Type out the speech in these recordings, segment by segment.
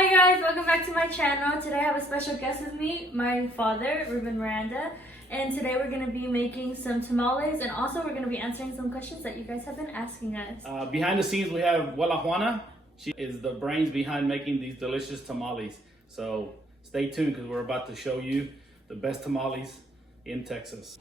Hi guys, welcome back to my channel. Today I have a special guest with me, my father, Miranda. And today we're going to be making some tamales, and also we're going to be answering some questions that you guys have been asking us. Behind the scenes we have Abuela Juana. She is the brains behind making these delicious tamales. So stay tuned because we're about to show you the best tamales in Texas.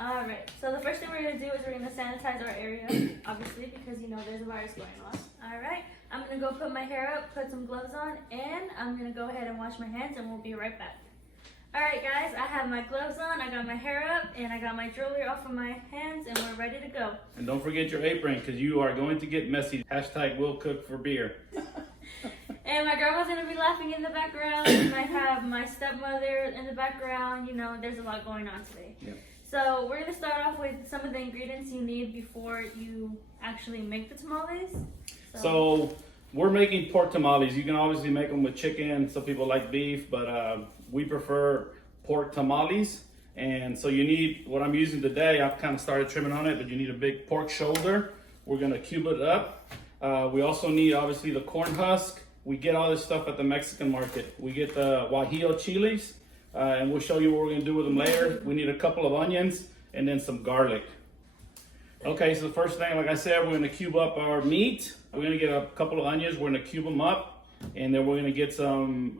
Alright, so the first thing we're going to do is we're going to sanitize our area, obviously, because you know there's a virus going on. Alright, I'm going to go put my hair up, put some gloves on, and I'm going to go ahead and wash my hands, and we'll be right back. Alright guys, I have my gloves on, I got my hair up, and I got my jewelry off of my hands, and we're ready to go. And don't forget your apron because you are going to get messy. Hashtag we'll cook for beer. And my grandma's going to be laughing in the background. You might have my stepmother in the background. You know, there's a lot going on today. Yep. So we're going to start off with some of the ingredients you need before you actually make the tamales. So we're making pork tamales. You can obviously make them with chicken. Some people like beef, but we prefer pork tamales. And so you need, what I'm using today, I've kind of started trimming on it, but you need a big pork shoulder. We're going to cube it up. We also need, obviously, the corn husk. We get all this stuff at the Mexican market. We get the guajillo chilies, and we'll show you what we're going to do with them later. We need a couple of onions and then some garlic. Okay, so the first thing, like I said, we're going to cube up our meat. We're going to get a couple of onions. We're going to cube them up, and then we're going to get some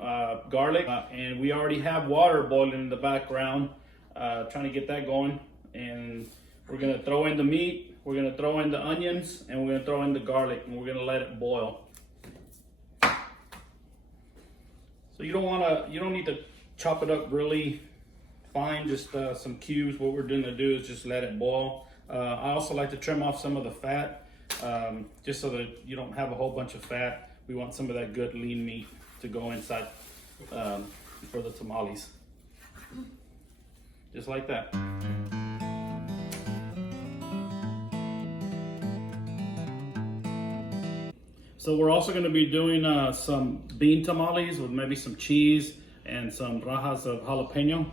garlic. And we already have water boiling in the background, trying to get that going. And we're going to throw in the meat. We're going to throw in the onions, and we're going to throw in the garlic, and we're going to let it boil. So you don't need to chop it up really fine, just some cubes. What we're going to do is just let it boil. I also like to trim off some of the fat, just so that you don't have a whole bunch of fat. We want some of that good lean meat to go inside for the tamales. Just like that. So we're also going to be doing some bean tamales with maybe some cheese and some rajas of jalapeno.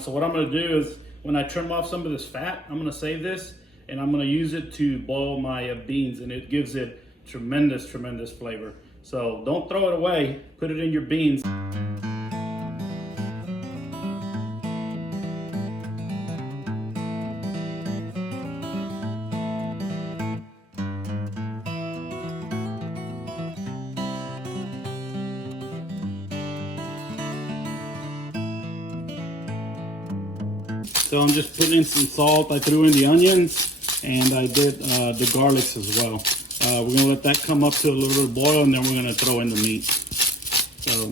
So what I'm going to do is, when I trim off some of this fat, I'm going to save this and I'm going to use it to boil my beans, and it gives it tremendous flavor. So don't throw it away, put it in your beans. So I'm just putting in some salt. I threw in the onions, and I did the garlics as well. We're gonna let that come up to a little bit of boil, and then we're gonna throw in the meat. So,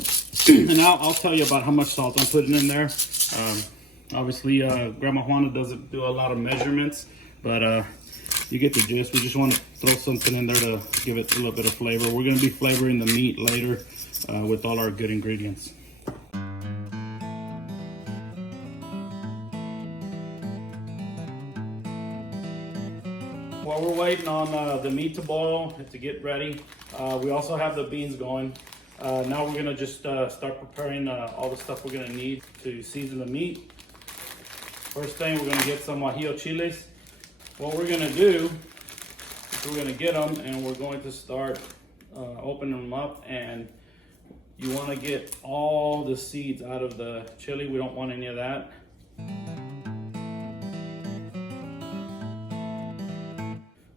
and I'll tell you about how much salt I'm putting in there. Obviously, Grandma Juana doesn't do a lot of measurements, but you get the gist. We just want to throw something in there to give it a little bit of flavor. We're gonna be flavoring the meat later with all our good ingredients. While we're waiting on the meat to boil, to get ready, we also have the beans going. Now we're gonna just start preparing all the stuff we're gonna need to season the meat. First thing, we're gonna get some guajillo chilies. What we're gonna do is we're gonna get them, and we're going to start opening them up, and you wanna get all the seeds out of the chili. We don't want any of that.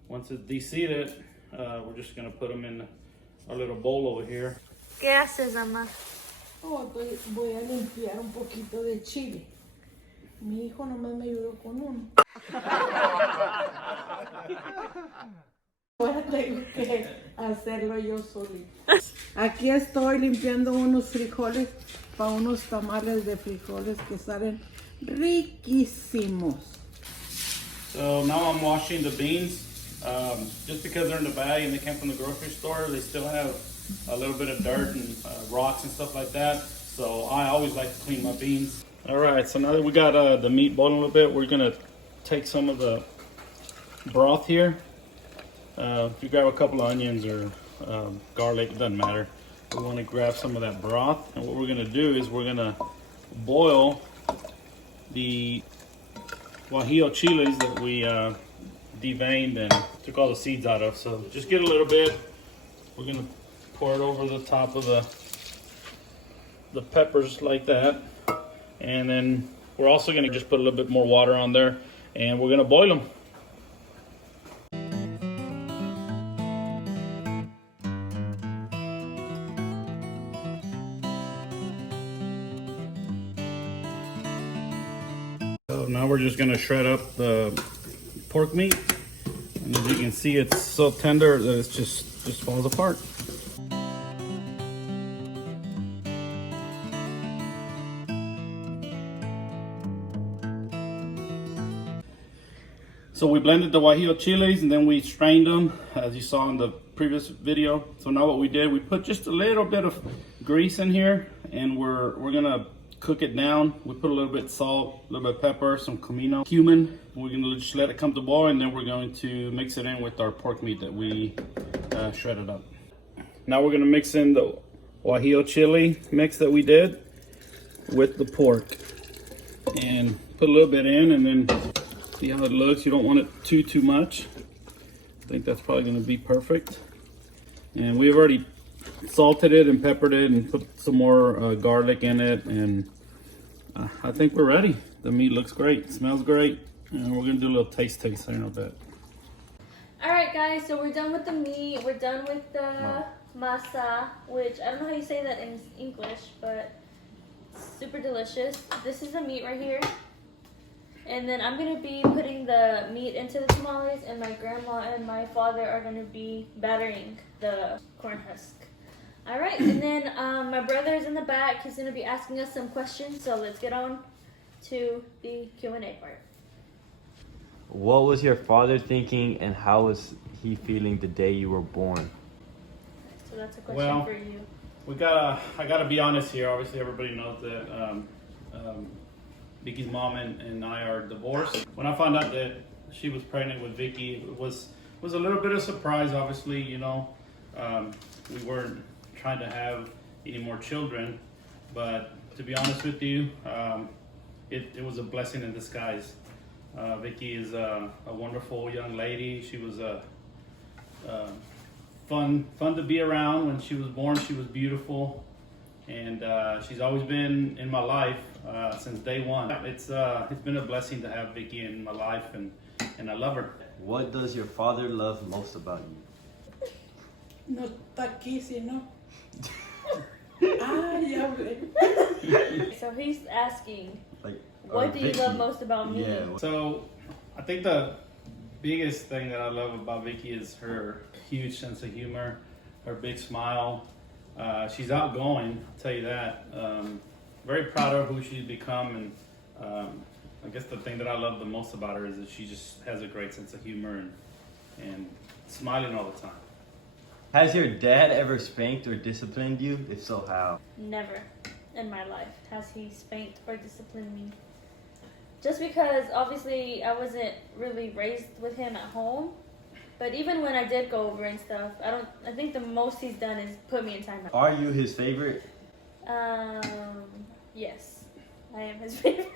Once it's de-seeded, we're just gonna put them in our little bowl over here. ¿Qué haces, mamá? Oh, voy a limpiar un poquito de chile. Mi hijo nomás me ayudó con uno. Ahora tengo que hacerlo yo solita. Aquí estoy limpiando unos frijoles para unos tamales de frijoles que salen riquísimos. So now I'm washing the beans. Just because they're in the bag and they came from the grocery store, they still have a little bit of dirt and rocks and stuff like that. So I always like to clean my beans. All right, so now that we got the meat boiling a little bit, we're gonna take some of the broth here. If you grab a couple of onions or garlic, it doesn't matter. We want to grab some of that broth, and what we're gonna do is we're gonna boil the guajillo chilies that we deveined and took all the seeds out of. So just get a little bit. We're gonna pour it over the top of the the peppers like that. And then we're also gonna just put a little bit more water on there and we're gonna boil them. So now we're just gonna shred up the pork meat. And as you can see, it's so tender that it just falls apart. So we blended the guajillo chilies and then we strained them, as you saw in the previous video. So now what we did, we put just a little bit of grease in here, and we're gonna cook it down. We put a little bit of salt, a little bit of pepper, some comino, cumin. We're gonna just let it come to boil, and then we're going to mix it in with our pork meat that we shredded up. Now we're gonna mix in the guajillo chili mix that we did with the pork, and put a little bit in, and then see how it looks. You don't want it too much. I think that's probably gonna be perfect. And we've already salted it and peppered it and put some more garlic in it, and I think we're ready. The meat looks great, smells great, and we're gonna do a little taste here in a bit. All right, guys, so we're done with the meat. We're done with the masa, which I don't know how you say that in English, but it's super delicious. This is the meat right here. And then I'm going to be putting the meat into the tamales, and my grandma and my father are going to be battering the corn husk. All right, and then my brother is in the back. He's going to be asking us some questions, so let's get on to the Q&A part. What was your father thinking, and how was he feeling the day you were born? So that's a question for you. I gotta be honest here. Obviously, everybody knows that Vicky's mom and I are divorced. When I found out that she was pregnant with Vicky, it was a little bit of surprise. Obviously, you know, we weren't trying to have any more children, but to be honest with you, it was a blessing in disguise. Vicky is a wonderful young lady. She was fun to be around. When she was born, she was beautiful, and she's always been in my life since day one. It's been a blessing to have Vicky in my life, and I love her. What does your father love most about you? No está aquí, sino. Ah, ya hablé. So he's asking, Like, what do you love most about me? Yeah. So I think the biggest thing that I love about Vicky is her huge sense of humor, her big smile. She's outgoing, I'll tell you that. Very proud of who she's become, and I guess the thing that I love the most about her is that she just has a great sense of humor and smiling all the time. Has your dad ever spanked or disciplined you? If so, how? Never in my life has he spanked or disciplined me. Just because obviously I wasn't really raised with him at home. But even when I did go over and stuff, I think the most he's done is put me in timeout. Are you his favorite? Yes. I am his favorite.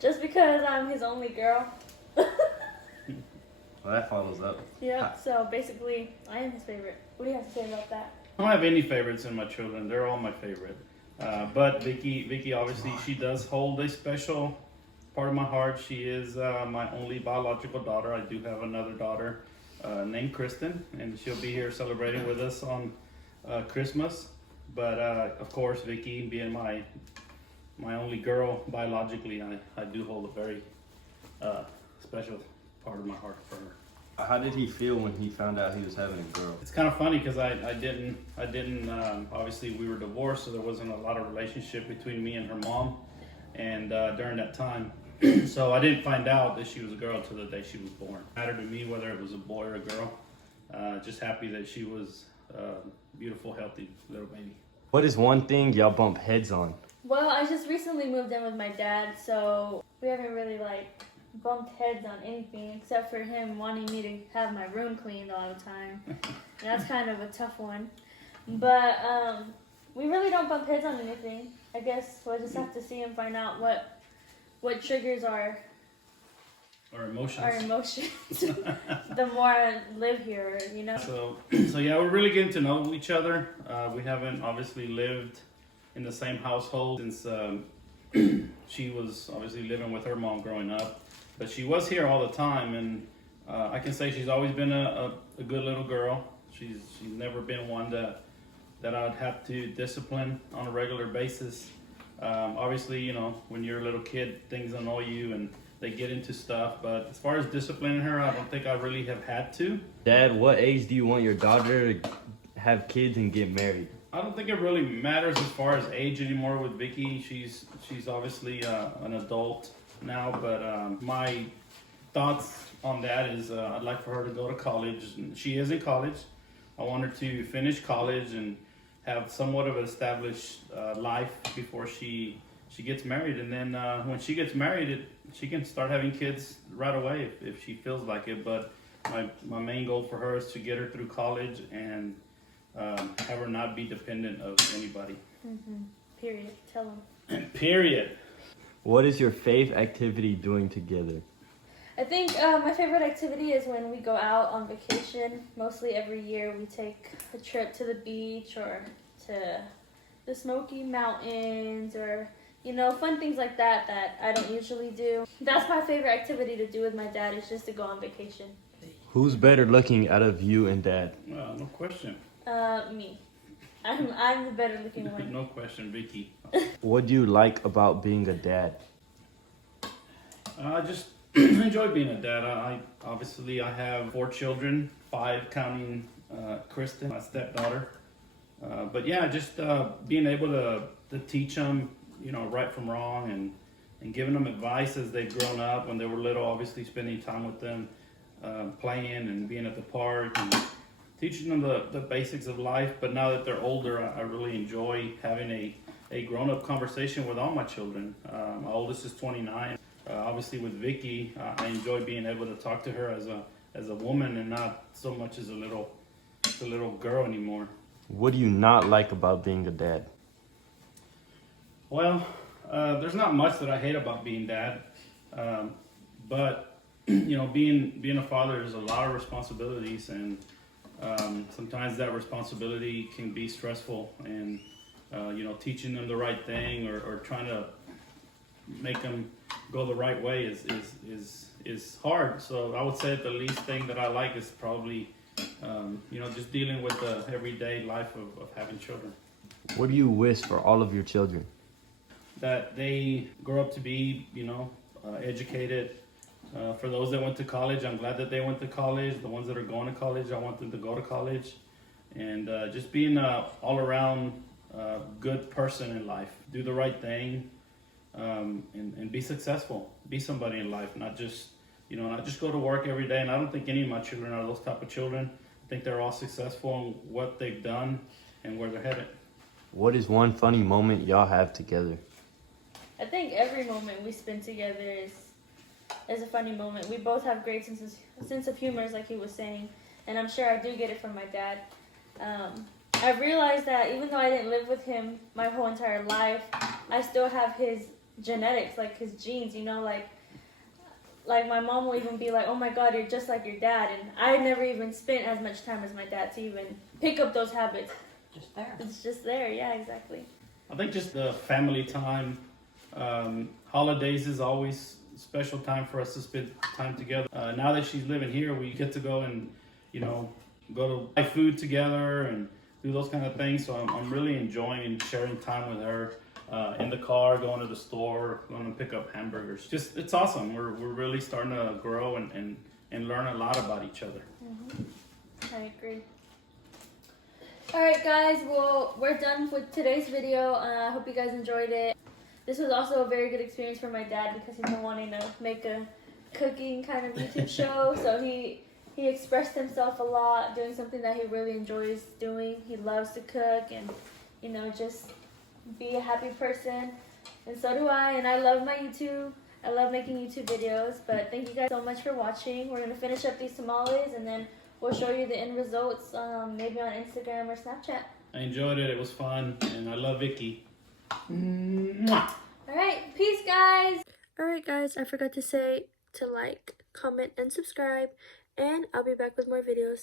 Just because I'm his only girl. Well, that follows up. Yeah, so basically I am his favorite. What do you have to say about that? I don't have any favorites in my children. They're all my favorite. But Vicky obviously, she does hold a special part of my heart. She is my only biological daughter. I do have another daughter named Kristen, and she'll be here celebrating with us on Christmas. But of course, Vicky being my only girl biologically, I do hold a very special part of my heart for her. How did he feel when he found out he was having a girl? It's kind of funny because I didn't obviously we were divorced, so there wasn't a lot of relationship between me and her mom, and during that time, so I didn't find out that she was a girl until the day she was born. It mattered to me whether it was a boy or a girl. Just happy that she was a beautiful, healthy little baby. What is one thing y'all bump heads on? Well, I just recently moved in with my dad, so we haven't really bumped heads on anything except for him wanting me to have my room cleaned all the time. That's kind of a tough one. But we really don't bump heads on anything. I guess we'll just have to see and find out what triggers our Our emotions. our emotions the more I live here, you know. So yeah, we're really getting to know each other. We haven't obviously lived in the same household since she was obviously living with her mom growing up, but she was here all the time, and I can say she's always been a good little girl. She's never been one that I'd have to discipline on a regular basis. Obviously, you know, when you're a little kid, things annoy you and they get into stuff. But as far as disciplining her, I don't think I really have had to. Dad, what age do you want your daughter to have kids and get married? I don't think it really matters as far as age anymore with Vicky. She's obviously an adult now, but my thoughts on that is I'd like for her to go to college. She is in college. I want her to finish college and have somewhat of an established life before she gets married. And then when she gets married, she can start having kids right away if she feels like it. But my main goal for her is to get her through college and have her not be dependent of anybody. Mm-hmm. Period. Tell them. Period. What is your favorite activity doing together? I think my favorite activity is when we go out on vacation. Mostly every year we take a trip to the beach or to the Smoky Mountains or, you know, fun things like that I don't usually do. That's my favorite activity to do with my dad, is just to go on vacation. Who's better looking out of you and Dad? No question. Me. I'm the better looking one. No question, Vicky. What do you like about being a dad? I just enjoy being a dad. I obviously I have 4 children, 5 counting Kristen, my stepdaughter. But yeah, just being able to teach them, you know, right from wrong, and giving them advice as they've grown up. When they were little, obviously spending time with them, playing and being at the park and teaching them the basics of life. But now that they're older, I really enjoy having a grown-up conversation with all my children. My oldest is 29. Obviously with Vicky, I enjoy being able to talk to her as a woman and not so much as a little girl anymore. What do you not like about being a dad? Well, there's not much that I hate about being dad, but you know, being a father is a lot of responsibilities, and sometimes that responsibility can be stressful. And you know, teaching them the right thing or trying to make them go the right way is hard. So I would say the least thing that I like is probably you know, just dealing with the everyday life of having children. What do you wish for all of your children? That they grow up to be, you know, educated. For those that went to college, I'm glad that they went to college. The ones that are going to college, I want them to go to college. And just being an all-around good person in life. Do the right thing, and be successful. Be somebody in life, not just go to work every day. And I don't think any of my children are those type of children. I think they're all successful in what they've done and where they're headed. What is one funny moment y'all have together? I think every moment we spend together is a funny moment. We both have great sense of humor, like he was saying, and I'm sure I do get it from my dad. I've realized that even though I didn't live with him my whole entire life, I still have his genetics, like his genes, you know, like my mom will even be like, oh my God, you're just like your dad. And I never even spent as much time as my dad to even pick up those habits. Just there. It's just there, yeah, exactly. I think just the family time, holidays is always a special time for us to spend time together. Now that she's living here, we get to go and, you know, go to buy food together and do those kind of things. So I'm really enjoying sharing time with her. In the car, going to the store, going to pick up hamburgers. Just, it's awesome. We're really starting to grow and learn a lot about each other. Mm-hmm. I agree. Alright guys, well, we're done with today's video. I hope you guys enjoyed it. This was also a very good experience for my dad because he's been wanting to make a cooking kind of YouTube show. So he expressed himself a lot, doing something that he really enjoys doing. He loves to cook and, you know, just be a happy person, and so do I, and I love my YouTube. I love making YouTube videos. But thank you guys so much for watching. We're gonna finish up these tamales and then we'll show you the end results, maybe on Instagram or Snapchat. I enjoyed it. It was fun, and I love Vicky. Alright, peace guys. Alright guys, I forgot to say to like, comment, and subscribe. And I'll be back with more videos.